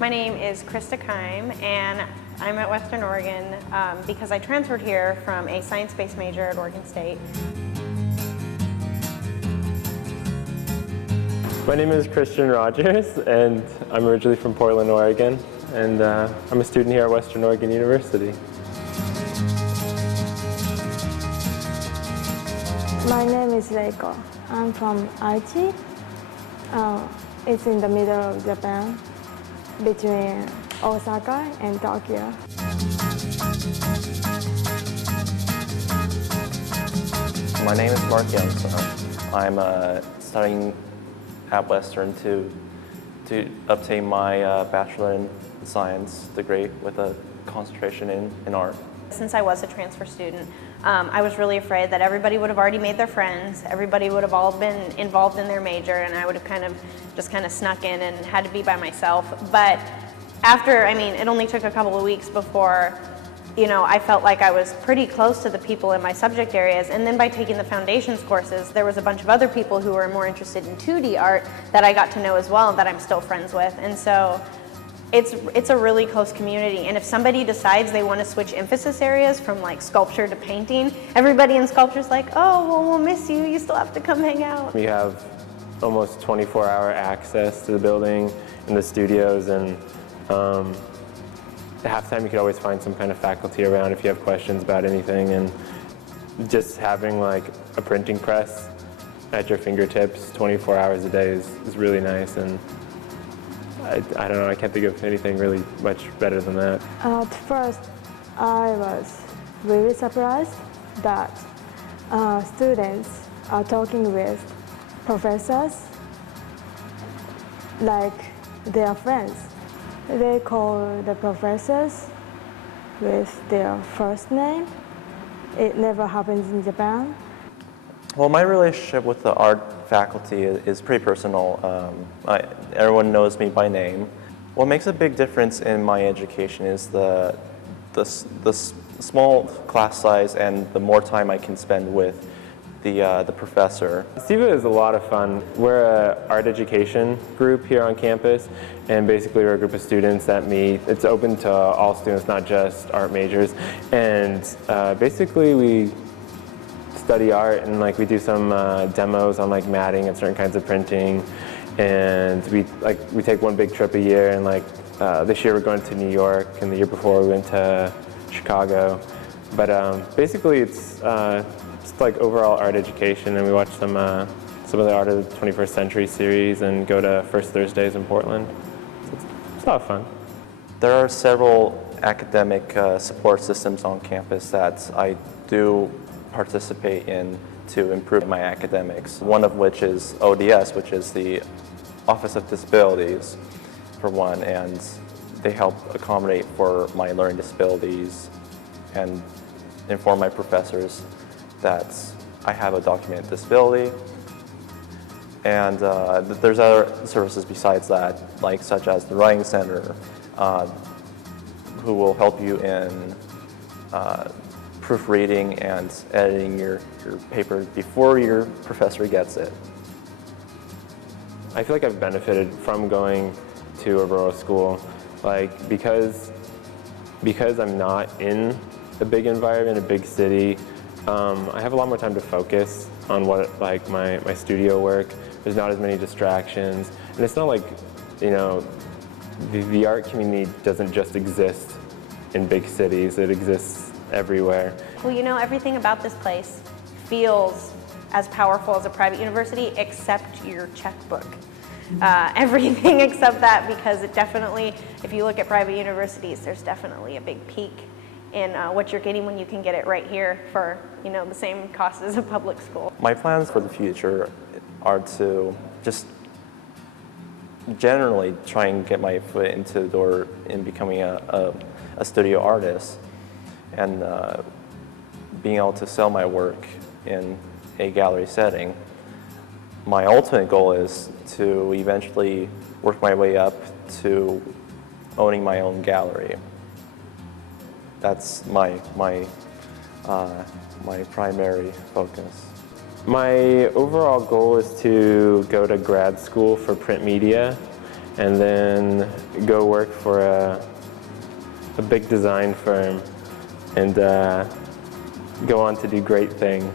My name is Krista Keim, and I'm at Western Oregon because I transferred here from a science-based major at Oregon State. My name is Christian Rogers, and I'm originally from Portland, Oregon, and I'm a student here at Western Oregon University. My name is Reiko. I'm from Aichi. It's in the middle of Japan, between Osaka and Tokyo. My name is Mark Youngson. I'm studying at Western to obtain my Bachelor in Science degree with a concentration in art. Since I was a transfer student, I was really afraid that everybody would have already made their friends, everybody would have all been involved in their major, and I would have just snuck in and had to be by myself. But after, it only took a couple of weeks before, I felt like I was pretty close to the people in my subject areas, and then by taking the foundations courses, there was a bunch of other people who were more interested in 2D art that I got to know as well, that I'm still friends with. And so it's a really close community, and if somebody decides they want to switch emphasis areas from like sculpture to painting, everybody in sculpture is like, oh, well, we'll miss you, you still have to come hang out. We have almost 24-hour access to the building and the studios, and at halftime you could always find some kind of faculty around if you have questions about anything, and just having like a printing press at your fingertips 24 hours a day is really nice. And I don't know, I can't think of anything really much better than that. At first, I was really surprised that students are talking with professors like they are friends. They call the professors with their first name. It never happens in Japan. Well, my relationship with the art faculty is pretty personal. Everyone knows me by name. What makes a big difference in my education is the small class size and the more time I can spend with the professor. SIVA is a lot of fun. We're an art education group here on campus, and basically we're a group of students that meet. It's open to all students, not just art majors, and basically we study art, and we do some demos on matting and certain kinds of printing, and we take one big trip a year, and this year we're going to New York, and the year before we went to Chicago. But basically it's just overall art education, and we watch some of the Art of the 21st Century series and go to First Thursdays in Portland. So it's a lot of fun. There are several academic support systems on campus that I do participate in to improve my academics. One of which is ODS, which is the Office of Disabilities, for one, and they help accommodate for my learning disabilities and inform my professors that I have a documented disability. And there's other services besides that, such as the Writing Center, who will help you in proofreading and editing your paper before your professor gets it. I feel like I've benefited from going to a rural school, because I'm not in a big environment, a big city. I have a lot more time to focus on what my studio work. There's not as many distractions, and it's not the art community doesn't just exist in big cities. It exists everywhere. Well, everything about this place feels as powerful as a private university, except your checkbook. Everything except that, because it definitely, if you look at private universities, there's definitely a big peak in what you're getting when you can get it right here for the same cost as a public school. My plans for the future are to just generally try and get my foot into the door in becoming a studio artist, and being able to sell my work in a gallery setting. My ultimate goal is to eventually work my way up to owning my own gallery. That's my primary focus. My overall goal is to go to grad school for print media and then go work for a big design firm and go on to do great things.